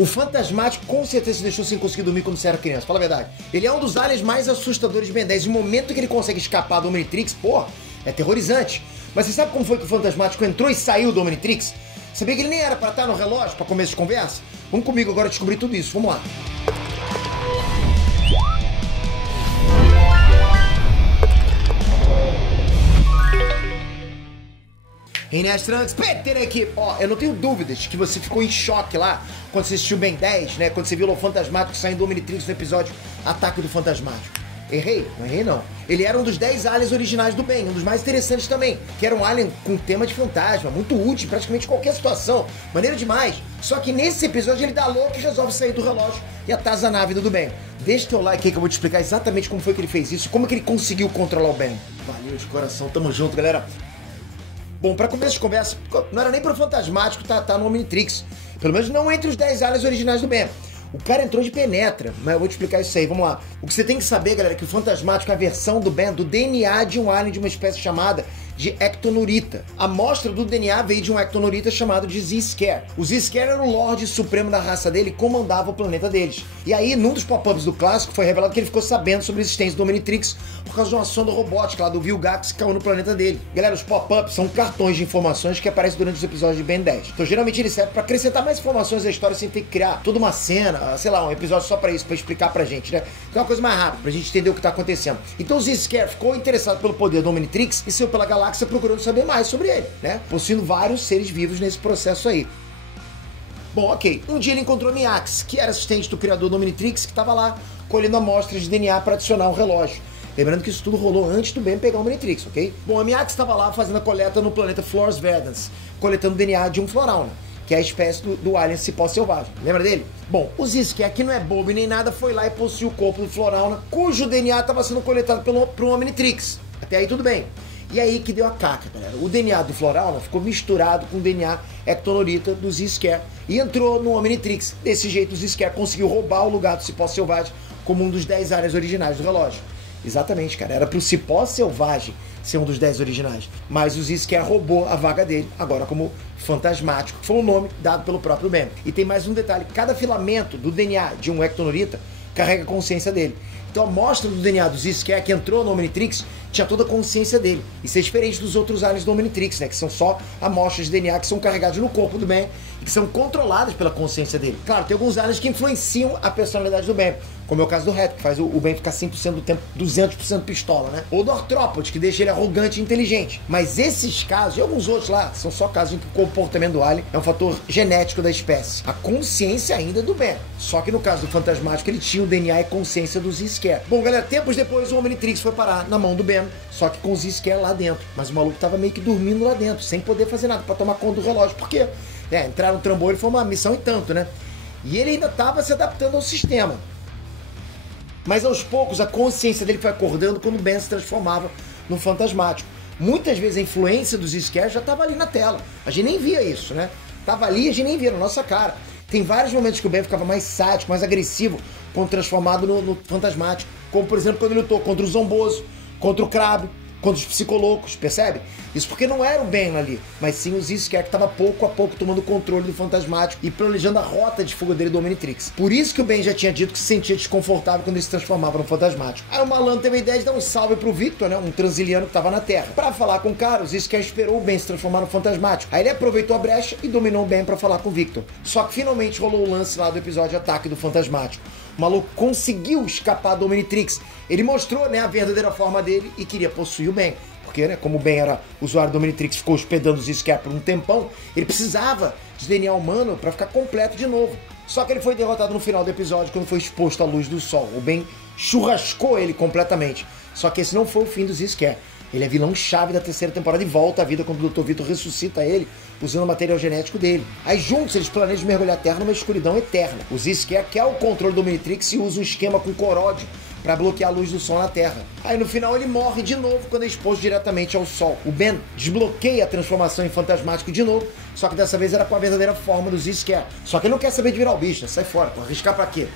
O Fantasmático com certeza se deixou sem conseguir dormir quando você era criança, fala a verdade. Ele é um dos aliens mais assustadores de Ben 10. O momento que ele consegue escapar do Omnitrix, porra, é aterrorizante. Mas você sabe como foi que o Fantasmático entrou e saiu do Omnitrix? Sabia que ele nem era pra estar no relógio pra começo de conversa? Vamos comigo agora descobrir tudo isso, vamos lá. Hey, Trunks, Peter aqui. Ó, eu não tenho dúvidas que você ficou em choque lá quando você assistiu Ben 10, né? Quando você viu o Fantasmático saindo do Omnitrix no episódio Ataque do Fantasmático. Errei? Não errei, não. Ele era um dos 10 aliens originais do Ben, um dos mais interessantes também, que era um alien com tema de fantasma, muito útil em praticamente qualquer situação, maneiro demais. Só que nesse episódio ele dá louco e resolve sair do relógio e atazanar a vida do Ben. Deixa teu like aí que eu vou te explicar exatamente como foi que ele fez isso, como que ele conseguiu controlar o Ben. Valeu de coração, tamo junto, galera. Bom, pra começo de conversa, não era nem pro Fantasmático tá no Omnitrix. Pelo menos não entre os 10 aliens originais do Ben. O cara entrou de penetra, mas eu vou te explicar isso aí, vamos lá. O que você tem que saber, galera, é que o Fantasmático é a versão do Ben do DNA de um alien de uma espécie chamada de Ectonurita. A amostra do DNA veio de um Ectonurita chamado de Z-Scare. O Z-Scare era o Lorde Supremo da raça dele e comandava o planeta deles. E aí, num dos pop-ups do clássico, foi revelado que ele ficou sabendo sobre a existência do Omnitrix por causa de uma sonda robótica lá do Vilgax que caiu no planeta dele. Galera, os pop-ups são cartões de informações que aparecem durante os episódios de Ben 10. Então, geralmente, ele serve pra acrescentar mais informações à história sem ter que criar toda uma cena, sei lá, um episódio só pra isso, pra explicar pra gente, né? Então é uma coisa mais rápida, pra gente entender o que tá acontecendo. Então, o Z-Scare ficou interessado pelo poder do Omnitrix e saiu pela galáxia procurando saber mais sobre ele, né? Possuindo vários seres vivos nesse processo aí. Bom, ok. Um dia ele encontrou Miax, que era assistente do criador do Omnitrix, que estava lá colhendo amostras de DNA para adicionar o relógio. Lembrando que isso tudo rolou antes do Ben pegar o Omnitrix, ok? Bom, a Miax estava lá fazendo a coleta no planeta Flores Verdans, coletando DNA de um Florauna, que é a espécie do alien cipó selvagem. Lembra dele? Bom, o Z-Scare, que não é bobo nem nada, foi lá e possuiu o corpo do Florauna, cujo DNA estava sendo coletado por um Omnitrix. Até aí tudo bem. E aí que deu a caca, galera. O DNA do Florauna ficou misturado com o DNA Ectonurita do Z-Scare e entrou no Omnitrix. Desse jeito, o Z-Scare conseguiu roubar o lugar do Cipó Selvagem como um dos 10 aliens originais do relógio. Exatamente, cara. Era pro Cipó Selvagem ser um dos 10 originais. Mas o Z-Scare roubou a vaga dele, agora como Fantasmático, que foi o nome dado pelo próprio Ben. E tem mais um detalhe. Cada filamento do DNA de um Ectonurita carrega a consciência dele. Então a amostra do DNA do Z-Scare que entrou no Omnitrix tinha toda a consciência dele. Isso é diferente dos outros aliens do Omnitrix, né? Que são só amostras de DNA que são carregadas no corpo do Ben e que são controladas pela consciência dele. Claro, tem alguns aliens que influenciam a personalidade do Ben, como é o caso do Reto, que faz o Ben ficar 100% do tempo 200% pistola, né? Ou do Arthrópode, que deixa ele arrogante e inteligente. Mas esses casos, e alguns outros lá, são só casos em que o comportamento do alien é um fator genético da espécie. A consciência ainda é do Ben. Só que no caso do Fantasmático, ele tinha o DNA e consciência do Z-Scare. Bom, galera, tempos depois o Omnitrix foi parar na mão do Ben, só que com o Z-Scare lá dentro. Mas o maluco tava meio que dormindo lá dentro, sem poder fazer nada pra tomar conta do relógio. Por quê? Entrar no trambolho foi uma missão e tanto, né? E ele ainda tava se adaptando ao sistema. Mas aos poucos a consciência dele foi acordando quando o Ben se transformava no Fantasmático. Muitas vezes a influência dos Z-Scare já tava ali na tela. A gente nem via isso, né? Tava ali e a gente nem via na nossa cara. Tem vários momentos que o Ben ficava mais sádico, mais agressivo, quando transformado no Fantasmático. Como, por exemplo, quando ele lutou contra o Zomboso, contra o Crabbe, contra os Psicolocos, percebe? Isso porque não era o Ben ali, mas sim o Z-Scare que estava pouco a pouco tomando o controle do Fantasmático e planejando a rota de fuga dele do Omnitrix. Por isso que o Ben já tinha dito que se sentia desconfortável quando ele se transformava no Fantasmático. Aí o malandro teve a ideia de dar um salve pro Victor, né, um transiliano que estava na Terra. Pra falar com o cara, o Z-Scare esperou o Ben se transformar no Fantasmático. Aí ele aproveitou a brecha e dominou o Ben pra falar com o Victor. Só que finalmente rolou o lance lá do episódio Ataque do Fantasmático. O maluco conseguiu escapar do Omnitrix. Ele mostrou, né, a verdadeira forma dele e queria possuir o Ben. Porque, né, como o Ben era usuário do Omnitrix, ficou hospedando os Z-Scare por um tempão, ele precisava de DNA humano para ficar completo de novo. Só que ele foi derrotado no final do episódio quando foi exposto à luz do sol. O Ben churrascou ele completamente. Só que esse não foi o fim do Z-Scare. Ele é vilão-chave da terceira temporada e volta à vida quando o Dr. Victor ressuscita ele usando o material genético dele. Aí juntos eles planejam mergulhar a Terra numa escuridão eterna. O Z-Scare quer o controle do Omnitrix e usa um esquema com coródio para bloquear a luz do sol na Terra. Aí no final ele morre de novo quando é exposto diretamente ao sol. O Ben desbloqueia a transformação em Fantasmático de novo, só que dessa vez era com a verdadeira forma do Z-Scare. Só que ele não quer saber de virar o bicho, né? Sai fora, pô, arriscar pra quê?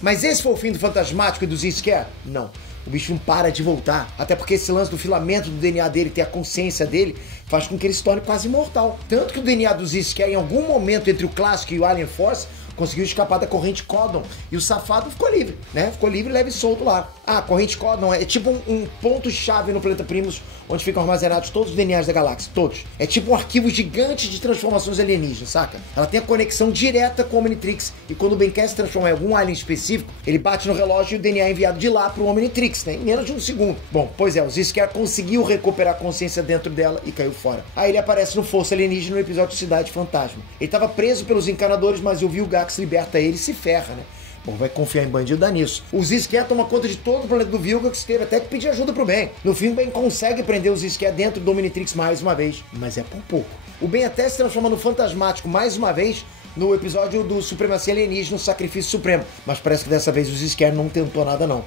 Mas esse foi o fim do Fantasmático e do Z-Scare? Não. O bicho não para de voltar. Até porque esse lance do filamento do DNA dele, ter a consciência dele, faz com que ele se torne quase imortal. Tanto que o DNA do Z-Scare, em algum momento entre o clássico e o Alien Force, conseguiu escapar da corrente Codon. E o safado ficou livre, né? Ficou livre, leve e solto lá. Ah, a corrente Codon é tipo um ponto-chave no planeta Primus, onde ficam armazenados todos os DNAs da galáxia. Todos. É tipo um arquivo gigante de transformações alienígenas, saca? Ela tem a conexão direta com o Omnitrix. E quando o Ben quer se transformar em algum alien específico, ele bate no relógio e o DNA é enviado de lá pro Omnitrix, né? Em menos de um segundo. Bom, pois é, o Z-Scare conseguiu recuperar a consciência dentro dela e caiu fora. Aí ele aparece no Força Alienígena no episódio Cidade Fantasma. Ele tava preso pelos encanadores, mas o Vilgax liberta ele e se ferra, né? Bom, vai confiar em bandido, dá nisso. O Z-Scare toma conta de todo o planeta do Vilgax, teve até que pedir ajuda pro Ben. No fim, o Ben consegue prender o Z-Scare dentro do Omnitrix mais uma vez, mas é por pouco. O Ben até se transforma no Fantasmático mais uma vez no episódio do Supremacia Alienígena, o Sacrifício Supremo, mas parece que dessa vez o Z-Scare não tentou nada não.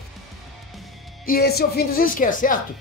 E esse é o fim do Z-Scare, certo?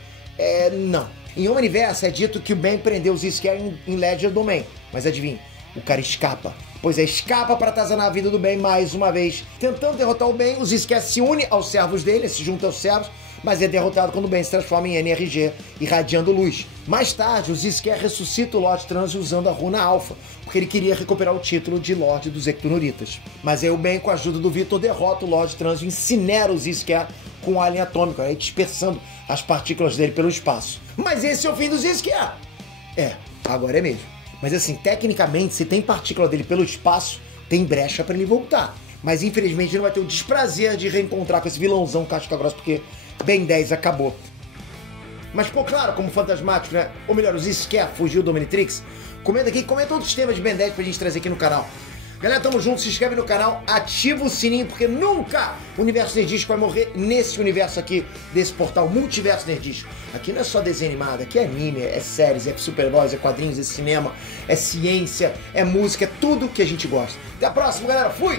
Não. Em Omniverse é dito que o Ben prendeu o Z-Scare em Ledger Domain, mas adivinha, o cara escapa. Pois é, escapa para atazanar a vida do Ben mais uma vez. Tentando derrotar o Ben, o Z-Scare se une aos servos dele, se junta aos servos, mas é derrotado quando o Ben se transforma em NRG, irradiando luz. Mais tarde, o Z-Scare ressuscita o Lord Trans usando a runa Alpha, porque ele queria recuperar o título de Lorde dos Ectonuritas. Mas aí o Ben, com a ajuda do Victor, derrota o Lord Trans e incinera o Z-Scare com um alien atômico, aí dispersando as partículas dele pelo espaço. Mas esse é o fim do Z-Scare! Agora é mesmo. Mas assim, tecnicamente, se tem partícula dele pelo espaço, tem brecha pra ele voltar. Mas infelizmente ele não vai ter o desprazer de reencontrar com esse vilãozão casca grossa, porque Ben 10 acabou. Mas ficou claro como fantasmático, né? Ou melhor, o Z-Scare fugiu do Omnitrix? Comenta aqui, comenta outros temas de Ben 10 pra gente trazer aqui no canal. Galera, tamo junto, se inscreve no canal, ativa o sininho, porque nunca o Universo Nerdístico vai morrer nesse universo aqui, desse portal Multiverso Nerdístico. Aqui não é só desenho animado, aqui é anime, é séries, é super-heróis, é quadrinhos, é cinema, é ciência, é música, é tudo que a gente gosta. Até a próxima, galera, fui!